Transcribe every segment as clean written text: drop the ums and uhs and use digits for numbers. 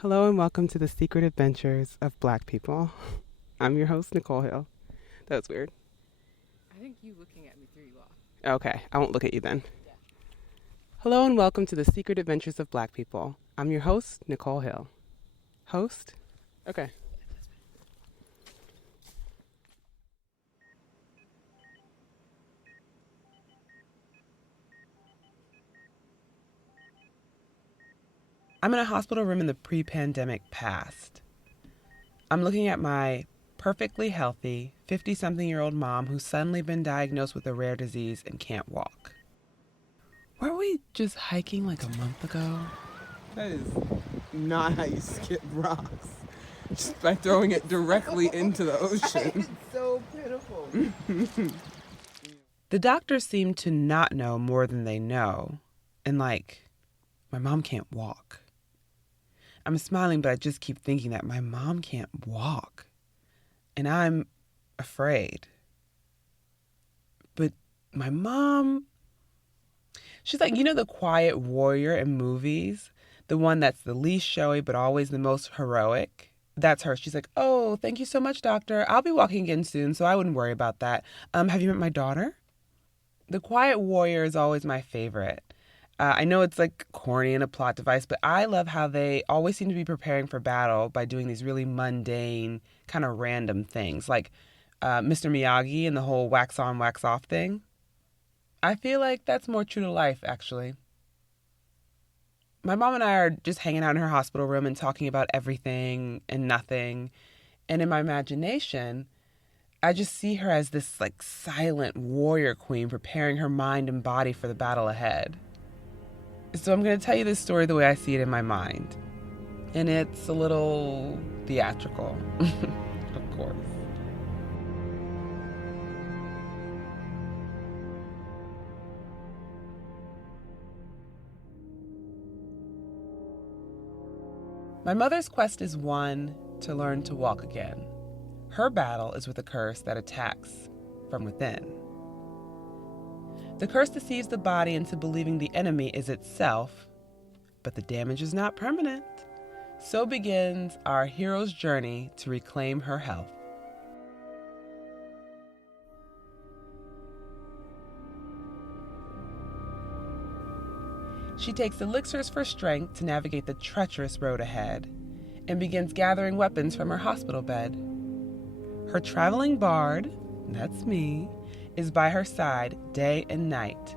Hello and welcome to the secret adventures of Black people. I'm your host, Nichole Hill. That was weird. I think you looking at me threw you off. Okay, I won't look at you then. Yeah. Hello and welcome to the secret adventures of Black people. I'm your host, Nichole Hill. Host? Okay. I'm in a hospital room in the pre-pandemic past. I'm looking at my perfectly healthy 50-something-year-old mom who's suddenly been diagnosed with a rare disease and can't walk. Weren't we just hiking like a month ago? That is not how you skip rocks. Just by throwing it directly into the ocean. It's so pitiful. The doctors seem to not know more than they know. And my mom can't walk. I'm smiling, but I just keep thinking that my mom can't walk. And I'm afraid. But my mom, she's like, the quiet warrior in movies? The one that's the least showy, but always the most heroic? That's her. She's like, oh, thank you so much, doctor. I'll be walking again soon, so I wouldn't worry about that. Have you met my daughter? The quiet warrior is always my favorite. I know it's corny and a plot device, but I love how they always seem to be preparing for battle by doing these really mundane, kind of random things, like Mr. Miyagi and the whole wax on, wax off thing. I feel like that's more true to life, actually. My mom and I are just hanging out in her hospital room and talking about everything and nothing. And in my imagination, I just see her as this silent warrior queen preparing her mind and body for the battle ahead. So I'm going to tell you this story the way I see it in my mind. And it's a little theatrical, of course. My mother's quest is one to learn to walk again. Her battle is with a curse that attacks from within. The curse deceives the body into believing the enemy is itself, but the damage is not permanent. So begins our hero's journey to reclaim her health. She takes elixirs for strength to navigate the treacherous road ahead and begins gathering weapons from her hospital bed. Her traveling bard, that's me, is by her side day and night,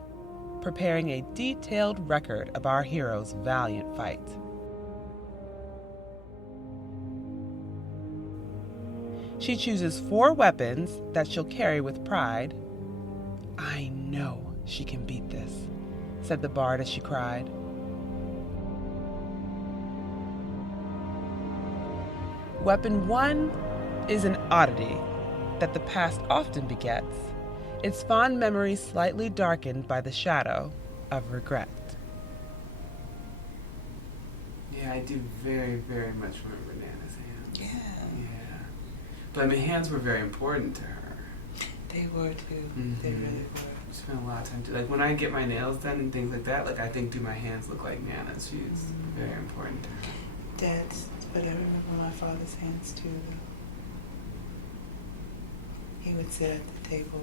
preparing a detailed record of our hero's valiant fight. She chooses 4 weapons that she'll carry with pride. I know she can beat this, said the bard as she cried. Weapon 1 is an oddity that the past often begets, its fond memories slightly darkened by the shadow of regret. Yeah, I do very, very much remember Nana's hands. Yeah. But my hands were very important to her. They were too. Mm-hmm. They really were. Spent a lot of time to when I get my nails done and things like that, I think, do my hands look like Nana's? She's very important to her. Dad's, but I remember my father's hands too, though. He would sit at the table.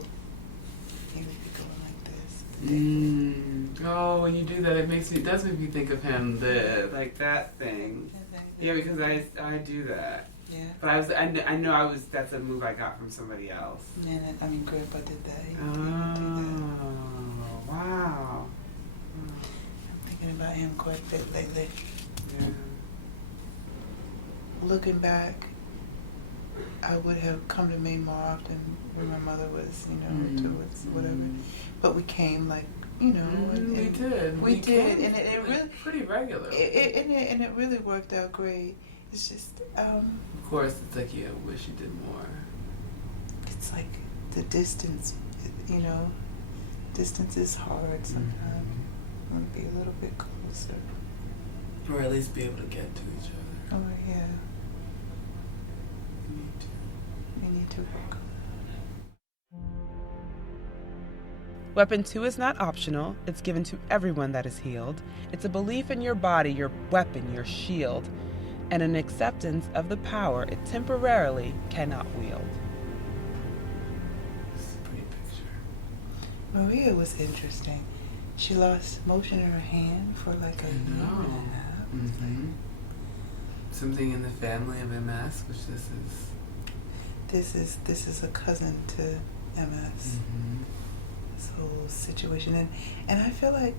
He would be going like this. Oh, when you do that, it does make me think of him, that thing. Yeah, because I do that. Yeah. But that's a move I got from somebody else. Grandpa did that. He Oh, did that. wow. I'm thinking about him quite a bit lately. Yeah. Looking back, I would have come to me more often when my mother was, towards whatever. But we came we did. We did, and it really pretty regular. And it really worked out great. It's just Of course, it's you wish you did more. It's the distance, Distance is hard sometimes. I want to be a little bit closer. Or at least be able to get to each other. Oh yeah. We need to work on that. Weapon 2 is not optional. It's given to everyone that is healed. It's a belief in your body, your weapon, your shield. and an acceptance of the power it temporarily cannot wield. It's a pretty picture. Maria was interesting. She lost motion in her hand for like a year and a half. Mm-hmm. Something in the family of MS, which This is a cousin to MS. Mm-hmm. This whole situation, and I feel like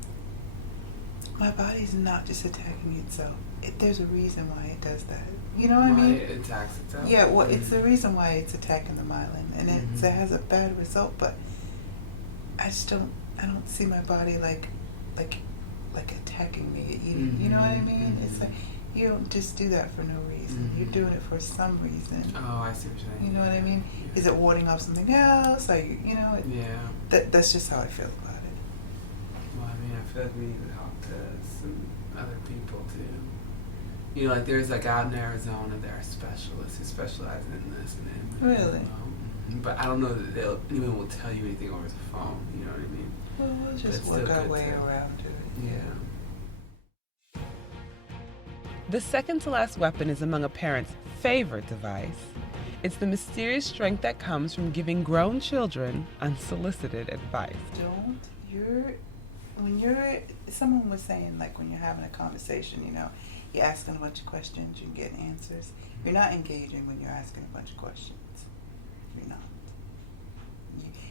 my body's not just attacking itself. There's a reason why it does that. You know what I mean? Why it attacks itself? Yeah, well, it's the reason why it's attacking the myelin, and Mm-hmm. it has a bad result. But I don't see my body like attacking me. You know what I mean? Mm-hmm. It's like you don't just do that for no reason. Mm-hmm. You're doing it for some reason. Oh, I see what you're saying. You know what I mean? Yeah. Is it warding off something else? Are you know? Yeah. That's just how I feel about it. Well, I mean, I feel like we need to talk to some other people too. You know, like there's like out in Arizona, there are specialists who specialize in this and in. Really? Mm-hmm. But I don't know that anyone will tell you anything over the phone. You know what I mean? Well, we'll just That's work still our good way too. around to it. Yeah. The second to last weapon is among a parent's favorite device. It's the mysterious strength that comes from giving grown children unsolicited advice. Someone was saying, like, when you're having a conversation, you know, you're asking a bunch of questions, you get answers. You're not engaging when you're asking a bunch of questions. You're not.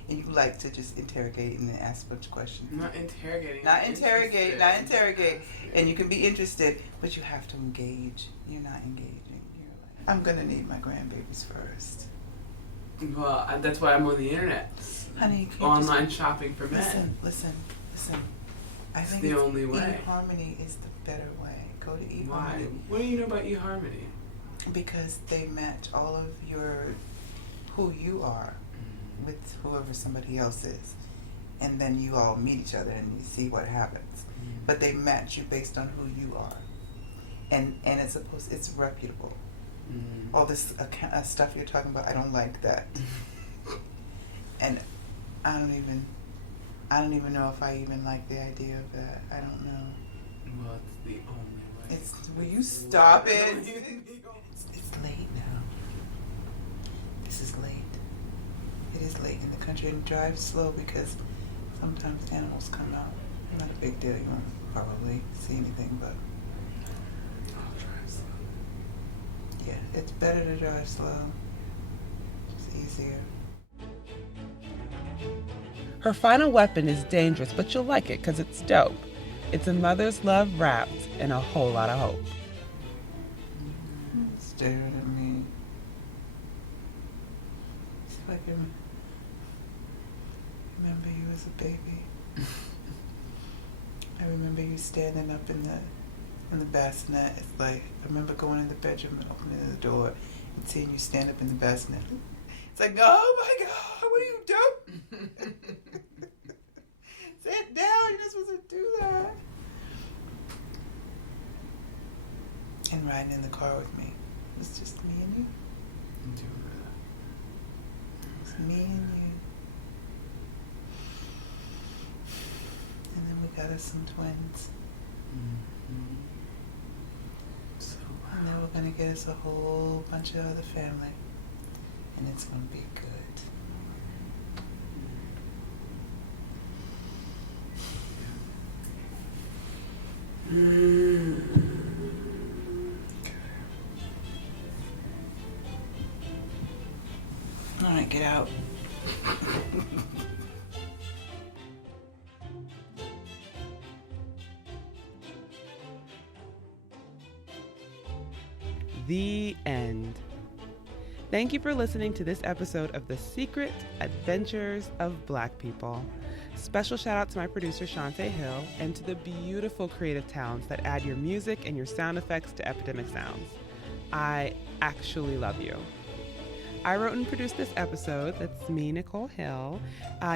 And you like to just interrogate and then ask a bunch of questions. Not interrogating. Not I'm interrogate. interested. And you can be interested, but you have to engage. You're not engaging. You're like, I'm going to need my grandbabies first. Well, that's why I'm on the internet. Honey, you can't Online shopping for men. Listen. I think the only way. eHarmony is the better way. Go to eHarmony. Why? What do you know about eHarmony? Because they match all of who you are with whoever somebody else is. And then you all meet each other and you see what happens. But they match you based on who you are. And it's reputable. All this stuff you're talking about, I don't like that. And I don't even know if I even like the idea of that. I don't know. Well, it's the only way. Will you stop it? It's late now. This is late. It is late in the country, and drive slow because sometimes animals come out. Not a big deal. You won't probably see anything, but I'll drive slow. yeah, it's better to drive slow. It's easier. Her final weapon is dangerous, but you'll like it because it's dope. It's a mother's love wrapped in a whole lot of hope. Staring at me. See if I can remember you as a baby. I remember you standing up in the bassinet. It's like I remember going in the bedroom and opening the door and seeing you stand up in the bassinet. It's like, oh my God, what are you doing? Sit down, you're not supposed to do that. And riding in the car with me. It was just me and you. Do that. It was me and you. And then we got us some twins. So, And then we're going to get us a whole bunch of other family. And it's going to be good. All right, get out. The end. Thank you for listening to this episode of The Secret Adventures of Black People. Special shout out to my producer, Shonte Hill, and to the beautiful creative talents that add your music and your sound effects to Epidemic Sounds. I actually love you. I wrote and produced this episode. That's me, Nichole Hill.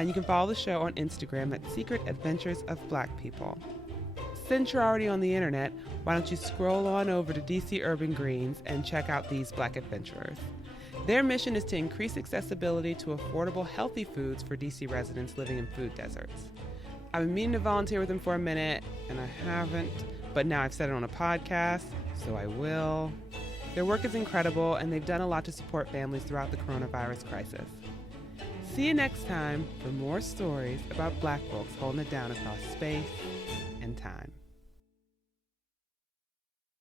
You can follow the show on Instagram at Secret Adventures of Black People. Since you're already on the internet, why don't you scroll on over to DC UrbanGreens and check out these Black adventurers. Their mission is to increase accessibility to affordable, healthy foods for DC residents living in food deserts. I've been meaning to volunteer with them for a minute, and I haven't, but now I've said it on a podcast, so I will. Their work is incredible, and they've done a lot to support families throughout the coronavirus crisis. See you next time for more stories about Black folks holding it down across space and time.